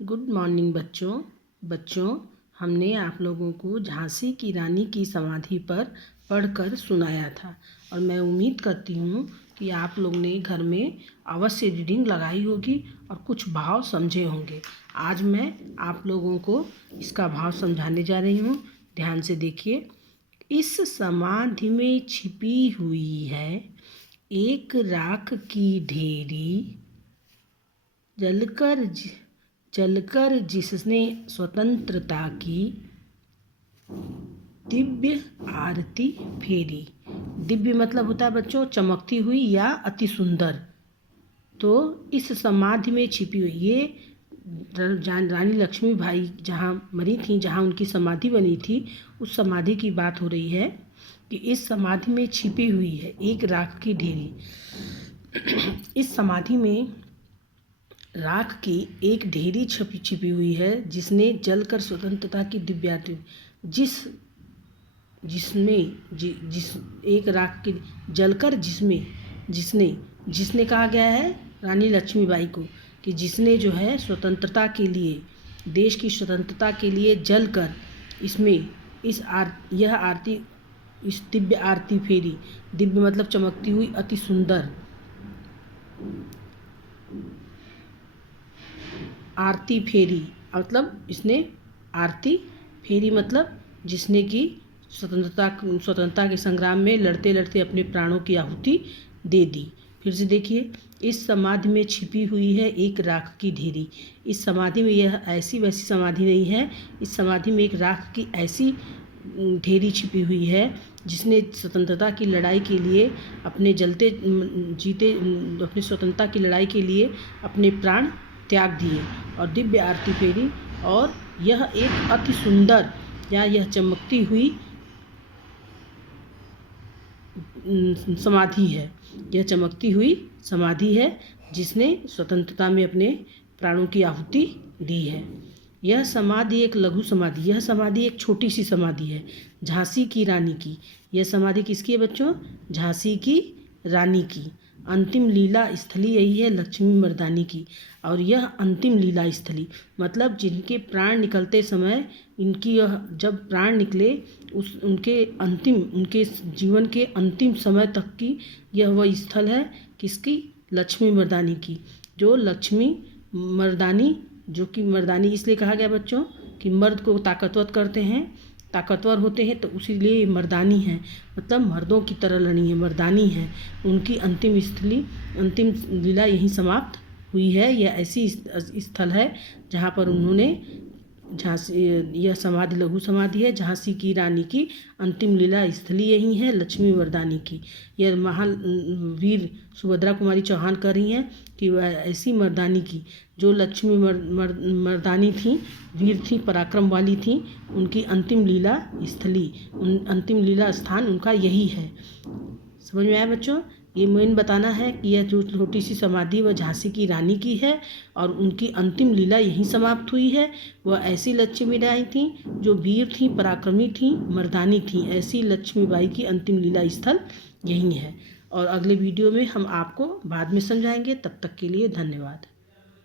Good morning बच्चों हमने आप लोगों को झांसी की रानी की समाधि पर पढ़कर सुनाया था और मैं उम्मीद करती हूँ कि आप लोग ने घर में अवश्य रीडिंग लगाई होगी और कुछ भाव समझे होंगे। आज मैं आप लोगों को इसका भाव समझाने जा रही हूँ। ध्यान से देखिए। इस समाधि में छिपी हुई है एक राख की ढेरी, जलकर जिसने स्वतंत्रता की दिव्य आरती फेरी। दिव्य मतलब होता है बच्चों चमकती हुई या अति सुंदर। तो इस समाधि में छिपी हुई ये रानी लक्ष्मीबाई जहाँ मरी थी, जहाँ उनकी समाधि बनी थी, उस समाधि की बात हो रही है कि इस समाधि में छिपी हुई है एक राख की ढेरी। इस समाधि में राख की एक ढेरी छिपी हुई है जिसने जलकर स्वतंत्रता की दिव्याति जिस एक राख की जलकर जिसने कहा गया है रानी लक्ष्मीबाई को कि जिसने जो है स्वतंत्रता के लिए, देश की स्वतंत्रता के लिए जलकर इसमें यह आरती, इस दिव्य आरती फेरी। दिव्य मतलब चमकती हुई अति सुंदर आरती फेरी, मतलब इसने आरती फेरी मतलब जिसने कि स्वतंत्रता के संग्राम में लड़ते लड़ते अपने प्राणों की आहुति दे दी। फिर से देखिए। इस समाधि में छिपी हुई है एक राख की ढेरी। इस समाधि में यह ऐसी वैसी समाधि नहीं है। इस समाधि में एक राख की ऐसी ढेरी छिपी हुई है जिसने स्वतंत्रता की लड़ाई के लिए अपने अपनी स्वतंत्रता की लड़ाई के लिए अपने प्राण त्याग दिए और दिव्य आरती फेरी। और यह एक अति सुंदर या यह चमकती हुई समाधि है। यह चमकती हुई समाधि है जिसने स्वतंत्रता में अपने प्राणों की आहुति दी है। यह समाधि एक लघु समाधि, यह समाधि एक छोटी सी समाधि है झांसी की रानी की। यह समाधि किसकी है बच्चों? झांसी की रानी की। अंतिम लीला स्थली यही है लक्ष्मी मर्दानी की। और यह अंतिम लीला स्थली मतलब जिनके प्राण निकलते समय, इनकी यह जब प्राण निकले उनके जीवन के अंतिम समय तक की यह वह स्थल है किसकी? लक्ष्मी मर्दानी की। जो लक्ष्मी मर्दानी, जो कि मर्दानी इसलिए कहा गया बच्चों कि मर्द को ताकतवर होते हैं तो उसीलिए मर्दानी है, मतलब मर्दों की तरह लड़ी है, मर्दानी है। उनकी अंतिम लीला यहीं समाप्त हुई है। यह ऐसी स्थल है जहाँ पर उन्होंने यह समाधि लघु समाधि है झांसी की रानी की। अंतिम लीला स्थली यही है लक्ष्मी मर्दानी की। यह महावीर सुभद्रा कुमारी चौहान कह रही हैं कि वह ऐसी मर्दानी की जो लक्ष्मी मर्दानी थी, वीर थी, पराक्रम वाली थी। उनकी अंतिम लीला स्थली, अंतिम लीला स्थान उनका यही है। समझ में आया बच्चों? ये मेन बताना है कि यह जो छोटी सी समाधि वह झांसी की रानी की है और उनकी अंतिम लीला यहीं समाप्त हुई है। वह ऐसी लक्ष्मीबाई थी जो वीर थी, पराक्रमी थी, मर्दानी थी। ऐसी लक्ष्मीबाई की अंतिम लीला स्थल यहीं है। और अगले वीडियो में हम आपको बाद में समझाएंगे। तब तक के लिए धन्यवाद।